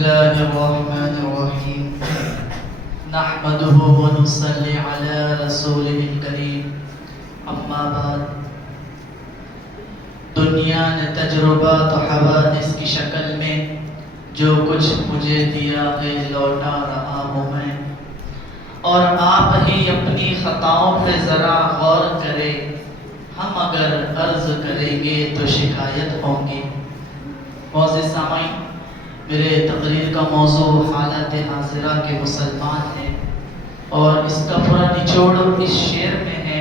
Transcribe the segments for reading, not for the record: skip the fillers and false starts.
الله الرحمن الرحيم نحمده ونصلي على رسوله الكريم اما بعد دنیا نے تجربات و حوادث کی شکل میں جو کچھ مجھے دیا ہے لوٹا رہا ہوں میں، اور آپ ہی اپنی خطاؤں پہ ذرا غور کریں، ہم اگر عرض کریں گے تو شکایت ہوں گی۔ معزز سامعین، میرے تقریر کا موضوع حالت حاضرہ کے مسلمان ہے، اور اس کا پورا نچوڑ اس شعر میں ہے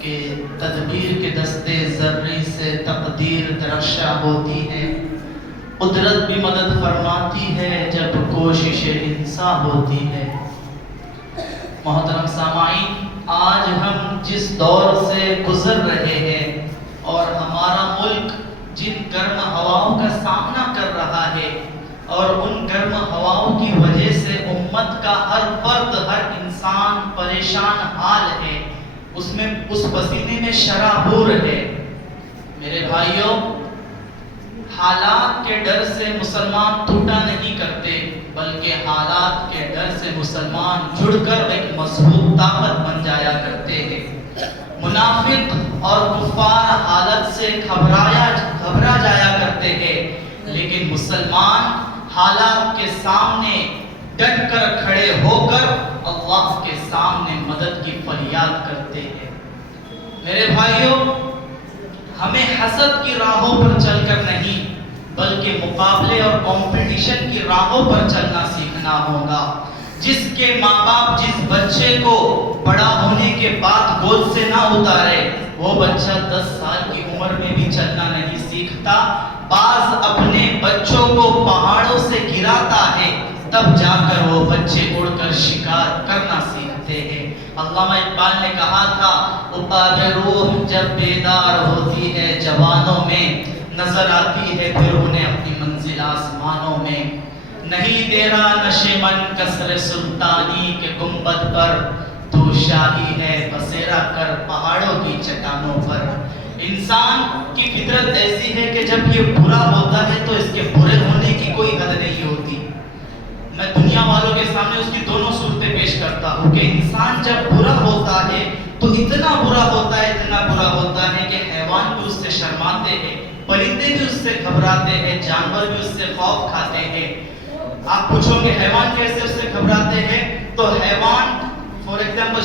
کہ تدبیر کے دستے ذرے سے تقدیر درخشاں ہوتی ہے، قدرت بھی مدد فرماتی ہے جب کوشش انسان ہوتی ہے۔ محترم سامعین، آج ہم جس دور سے گزر رہے ہیں اور ہمارا ملک جن گرم ہواؤں کا سامنا کر رہا ہے، اور ان گرم ہواؤں کی وجہ سے امت کا ہر فرد، ہر انسان پریشان حال ہے، اس پسینے میں شرابور ہے۔ میرے بھائیوں، حالات کے ڈر سے مسلمان ٹوٹا نہیں کرتے، بلکہ حالات کے ڈر سے مسلمان جڑ کر ایک مضبوط طاقت بن جایا کرتے ہیں۔ منافق اور کفار حالت سے گھبرا جایا کرتے ہیں، لیکن مسلمان حالات کے سامنے ڈٹ کر کھڑے ہو کر اللہ کے سامنے مدد کی فریاد کرتے ہیں۔ میرے بھائیوں، ہمیں حسد کی راہوں پر چل کر نہیں، بلکہ مقابلے اور کمپٹیشن کی راہوں پر چلنا سیکھنا ہوگا۔ جس کے ماں باپ جس بچے کو بڑا ہونے کے بعد گود سے نہ اتارے، وہ بچہ 10 سال کی عمر میں بھی چلنا نہیں سیکھتا۔ بعض اپنے بچوں کو پہاڑوں سے گراتا ہے، تب جا کر وہ بچے اڑ کر شکار کرنا سیکھتے ہیں۔ علامہ اقبال نے کہا تھا، عقاب روح جب بیدار ہوتی ہے جوانوں میں، نظر آتی ہے پھر انہیں اپنی منزل آسمانوں میں۔ نہیں تیرا نشے من کسر سلطانی کے گنبد پر، تو شاہی ہے بسیرا کر پہاڑوں کی چٹانوں پر۔ انسان کی فطرت ایسی ہے کہ جب یہ برا ہوتا ہے تو اس کے برے ہونے کی کوئی حد نہیں ہوتی۔ میں دنیا والوں کے سامنے اس کی دونوں صورتیں پیش کرتا ہوں کہ انسان جب برا ہوتا ہے تو اتنا برا ہوتا ہے، اتنا برا ہوتا ہے کہ حیوان بھی اس سے شرماتے ہیں، پرندے بھی اس سے گھبراتے ہیں، جانور بھی اس سے خوف کھاتے ہیں۔ آپ پوچھو کہ حیوان کیسے اس سے گھبراتے ہیں، تو حیوان فور ایگزامپل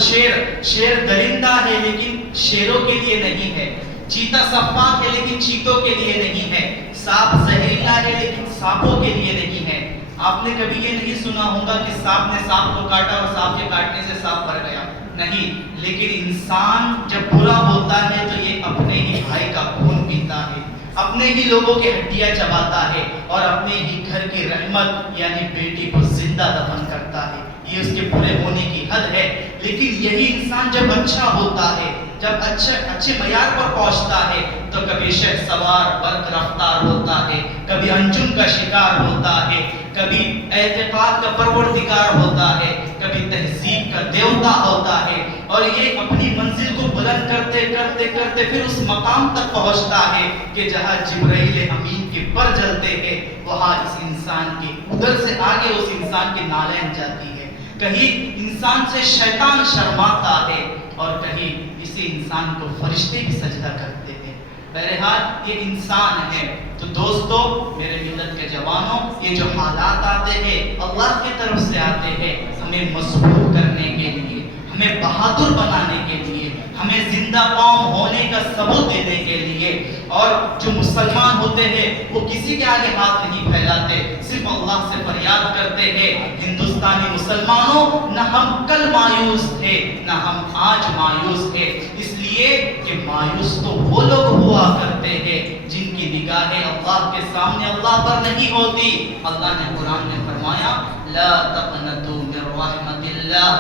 شیر درندہ ہے لیکن شیروں کے لیے نہیں ہے، چیتا سفاک ہے لیکن چیتوں کے لیے نہیں ہے، سانپ زہریلا ہے لیکن سانپوں کے لیے نہیں ہے۔ آپ نے کبھی یہ نہیں سنا ہوگا کہ سانپ نے سانپ کو کاٹا اور سانپ کے کاٹنے سے سانپ مر گیا، نہیں۔ لیکن انسان جب برا ہوتا ہے تو یہ اپنے ہی بھائی کا خون پیتا ہے، اپنے ہی لوگوں کی ہڈیاں چباتا ہے، اور اپنے ہی گھر کی رحمت یعنی بیٹی کو زندہ دفن کرتا ہے۔ یہ اس کے برے ہونے کی حد ہے۔ لیکن یہی انسان جب اچھا ہوتا ہے، جب اچھے معیار پر پہنچتا ہے، تو کبھی شہسوار برق رفتار ہوتا ہے، کبھی انجم کا شکار ہوتا ہے، کبھی اعتقاد کا پروردگار ہوتا ہے، کبھی تہذیب کا دیوتا ہوتا ہے، اور یہ اپنی منزل کو بلند کرتے کرتے کرتے پھر اس مقام تک پہنچتا ہے کہ جہاں جبرائیل امین کے پر جلتے ہیں، وہاں اس انسان کی ادھر سے آگے اس انسان کی نالین جاتی ہے۔ کہیں انسان سے شیطان شرماتا ہے، اور کہیں اسی انسان کو فرشتے بھی سجدہ کرتے ہیں۔ بہرحال یہ انسان ہے۔ تو دوستو، میرے ملت کے جوانوں، یہ جو حالات آتے ہیں اللہ کی طرف سے آتے ہیں، ہمیں مضبوط کرنے کے لیے، ہمیں بہادر بنانے کے لیے، ہمیں زندہ قوم ہونے کا ثبوت دینے کے لیے۔ اور جو مسلمان ہوتے ہیں وہ کسی کے آگے ہاتھ نہیں پھیلاتے، صرف اللہ سے فریاد کرتے ہیں، ہندوستانی مسلمانوں، نہ ہم کل مایوس تھے نہ ہم آج مایوس ہیں، اس لیے کہ مایوس تو وہ لوگ ہوا کرتے ہیں جن کی نگاہیں اللہ کے سامنے اللہ پر نہیں ہوتی۔ اللہ نے قرآن میں فرمایا، لا تقنطوا من رحمت اللہ،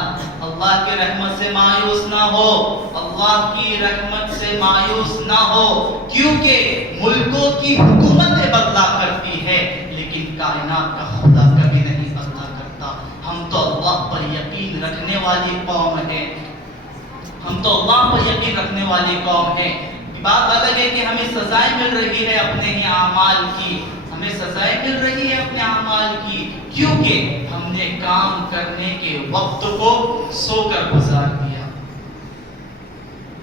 اللہ کی رحمت سے مایوس نہ ہو، اللہ کی رحمت سے مایوس نہ ہو، کیونکہ ملکوں کی حکومتیں بدلا کرتی ہے لیکن کائنات کا خدا کبھی نہیں بدلا کرتا۔ ہم تو اللہ پر یقین رکھنے والی قوم ہے، ہم تو اللہ پر یقین رکھنے والی قوم ہے۔ بات الگ ہے کہ ہمیں سزائیں مل رہی ہے اپنے ہی اعمال کی، ہمیں سزائیں مل رہی ہے اپنے اعمال کی، کیونکہ ہم نے کام کرنے کے وقت کو سو کر گزار دیا۔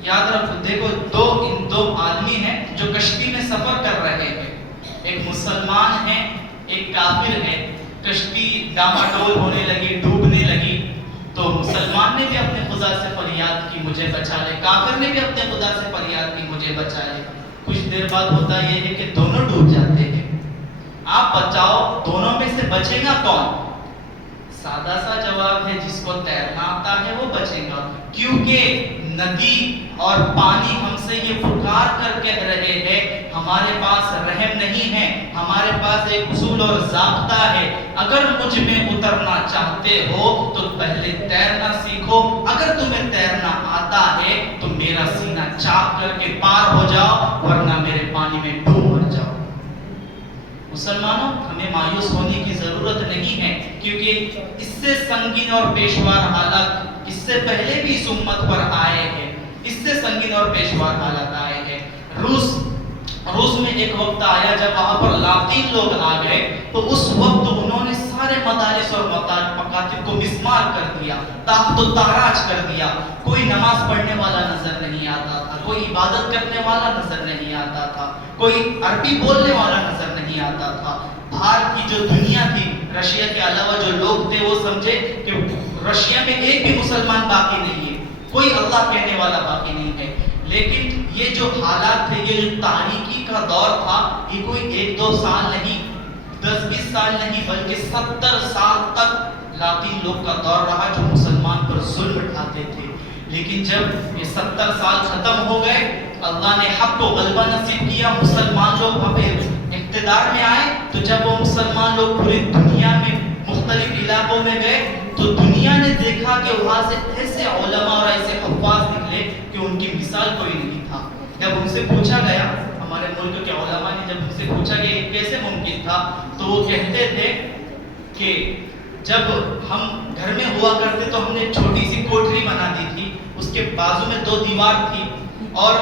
یاد رکھو، دیکھو ان دو آدمی ہیں جو کشتی میں سفر کر رہے ہیں، ایک مسلمان ہے ایک کافر ہے۔ کشتی ڈاماڈول ہونے لگی، ڈوبنے لگی، تو مسلمان نے بھی اپنے خدا سے فریاد کی مجھے بچا لے، کافر نے بھی اپنے خدا سے فریاد کی مجھے بچا لے۔ کچھ دیر بعد ہوتا یہ ہے کہ دونوں ڈوب جاتے ہیں۔ آپ بچاؤ، دونوں میں سے بچے گا کون؟ سادہ سا جواب ہے، جس کو تیرنا آتا ہے وہ بچے گا، کیونکہ ندی اور پانی ہم سے یہ پکار کر کہہ رہے ہیں ہمارے پاس رحم نہیں ہے، ہمارے پاس ایک اصول اور ضابطہ ہے، اگر مجھ میں اترنا چاہتے ہو تو پہلے تیرنا سیکھو، اگر تمہیں تیرنا آتا ہے تو میرا سینہ چاک کر کے پار ہو جاؤ، ورنہ میرے پانی میں ڈوب مر جاؤ۔ مسلمانوں، ہمیں مایوس ہونے کی ضرورت نہیں ہے، کیونکہ اس سے سنگین اور پیشوار حالات اس سے پہلے بھی اس امت پر آئے ہیں، اس سے سنگین اور پیشوار حالات آئے ہیں۔ روس میں ایک وقت آیا جب وہاں پر لاطین لوگ آ گئے، تو اس وقت انہوں نے سارے مدارس اور مکاتب کو مسمار کر دیا، تاخت و تاراج کر دیا۔ کوئی نماز پڑھنے والا نظر نہیں آتا تھا، کوئی عبادت کرنے والا نظر نہیں آتا تھا، کوئی عربی بولنے والا نظر نہیں آتا تھا۔ باہر کی جو دنیا تھی، رشیا کے علاوہ جو لوگ تھے، وہ سمجھے کہ رشیا میں ایک بھی مسلمان باقی نہیں ہے، کوئی اللہ کہنے والا باقی نہیں ہے۔ لیکن یہ جو حالات تھے، یہ جو تاریکی کا دور تھا، یہ کوئی 1-2 سال نہیں، 10-20 سال نہیں، بلکہ 70 سال تک لاطین لوگ کا دور رہا جو مسلمان پر ظلم ڈھاتے تھے۔ لیکن جب یہ 70 سال ختم ہو گئے، اللہ نے حق کو غلبہ نصیب کیا، مسلمان لوگ وہاں پہ اقتدار میں آئے، تو جب وہ مسلمان لوگ پوری دنیا میں مختلف علاقوں میں گئے تو دنیا نے دیکھا کہ وہاں سے ایسے علماء اور ایسے حفاظ نکلے کہ ان کی مثال کوئی نہیں تھا۔ جب ان سے پوچھا گیا، ہمارے ملک کے علماء نے جب ان سے پوچھا کہ یہ کیسے ممکن تھا، تو وہ کہتے تھے کہ جب ہم گھر میں ہوا کرتے تو ہم نے چھوٹی سی کوٹری بنا دی تھی، اس کے بازو میں 2 دیوار تھی، اور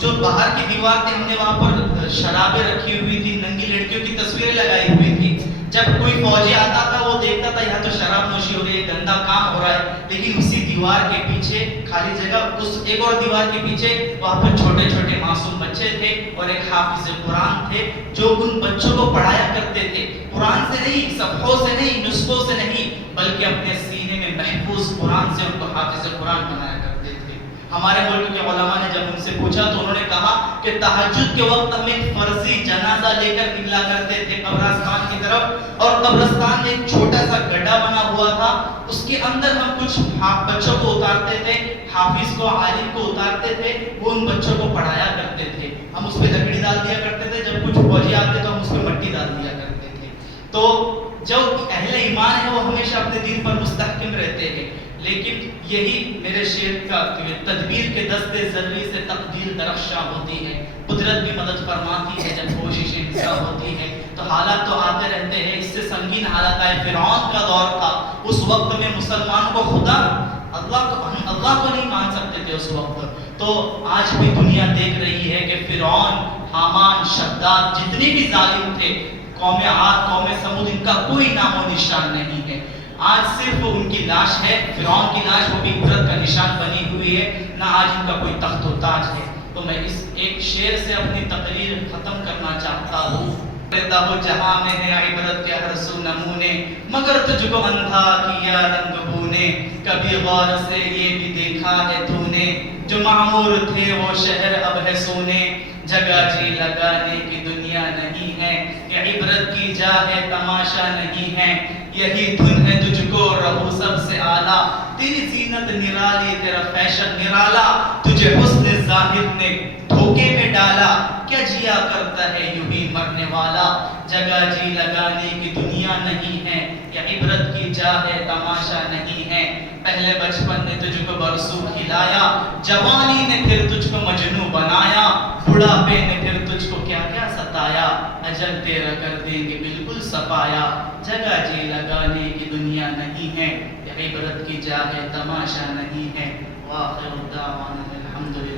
جو باہر کی دیوار تھی ہم نے وہاں پر شرابیں رکھی ہوئی تھی، ننگی لڑکیوں کی تصویریں لگائی ہوئی تھی۔ جب کوئی فوجی آتا تھا وہ دیکھتا تھا یہاں تو شراب نوشی ہو رہی ہے، گندا کام ہو رہا ہے، لیکن اسی دیوار کے پیچھے خالی جگہ، اس ایک اور دیوار کے پیچھے وہاں پر چھوٹے چھوٹے معصوم بچے تھے اور ایک حافظ قرآن تھے جو ان بچوں کو پڑھایا کرتے تھے، قرآن سے نہیں، صفحوں سے نہیں، نسخوں سے نہیں، بلکہ اپنے سینے میں محفوظ قرآن سے ان کو حافظ قرآن بنایا کرتے تھے۔ ہمارے ملک کے علماء نے جب ان سے پوچھا تو انہوں نے کہا کہ تہجد کے وقت ہم ایک فرضی جنازہ لے کر نکلا کرتے تھے قبرستان کی طرف، اور قبرستان میں ایک چھوٹا سا گڈھا بنا ہوا تھا، اس کے اندر ہم کچھ بچوں کو اتارتے تھے، حافظ کو، عالم کو اتارتے تھے، وہ ان بچوں کو پڑھایا کرتے تھے، ہم اس پہ لکڑی ڈال دیا کرتے تھے، جب کچھ فوجی آتے تو ہم اس پہ مٹی ڈال دیا کرتے تھے۔ تو جو اہل ایمان ہے وہ ہمیشہ اپنے دین پر مستحکم رہتے ہیں، لیکن یہی میرے شعر کا تدبیر کے دستے ذرے سے تقدیر درخشاں ہوتی ہے، قدرت بھی مدد فرماتی ہے جب کوشش انسان ہوتی ہے، تو حالات تو آتے رہتے ہیں۔ اس سے سنگین حالات آئے، فرعون کا دور تھا، اس وقت میں مسلمان کو خدا اللہ کو نہیں مان سکتے تھے اس وقت، تو آج بھی دنیا دیکھ رہی ہے کہ فرعون، حامان، شداد، جتنے بھی ظالم تھے، قوم عاد، قوم سمود، ان کا کوئی نام و نشان نہیں ہے۔ آج صرف ان کی لاش ہے، فرعون کی لاش، وہ بھی عبرت کا نشان بنی ہوئی ہے، نہ آج ان کا کوئی تخت و تاج ہے۔ تو میں اس ایک شعر سے اپنی تقریر ختم کرنا چاہتا ہوں۔ رہتا ہو جہاں میں ہے عبرت کے ہر سو نمونے، مگر تجھ کو اندھا کیا رنگ بو نے، کبھی غور سے یہ بھی دیکھا ہے تو نے، جو معمور تھے وہ شہر اب ہے سونے، جگہ جی لگانے کی دنیا نہیں ہے، یہ عبرت کی جا ہے تماشا نہیں ہے، یہی دھن ہے تجھ کو رہو سب سے اعلیٰ، تیری زینت نرالی، تیرا فیشن نرالا، تجھے حسن ظاہر نے دھوکے میں ڈالا، کیا جیا کرتا ہے یوں ہی مرنے والا، جگہ جی لگانے کی دنیا نہیں ہے، یہ عبرت کی جا ہے تماشا نہیں ہے، پہلے بچپن نے تجھ کو برسوں کھلایا، جوانی نے پھر تجھ کو مجنوں بنایا، بڑھاپے نے پھر تجھ کو کیا کیا ستایا، اجل تیرا کر دیں گے بالکل صفایا، جگہ جی لگانے کی دنیا نہیں ہے، یہ عبرت کی جا ہے تماشا نہیں ہے۔ وآخر دعوانا الحمدللہ۔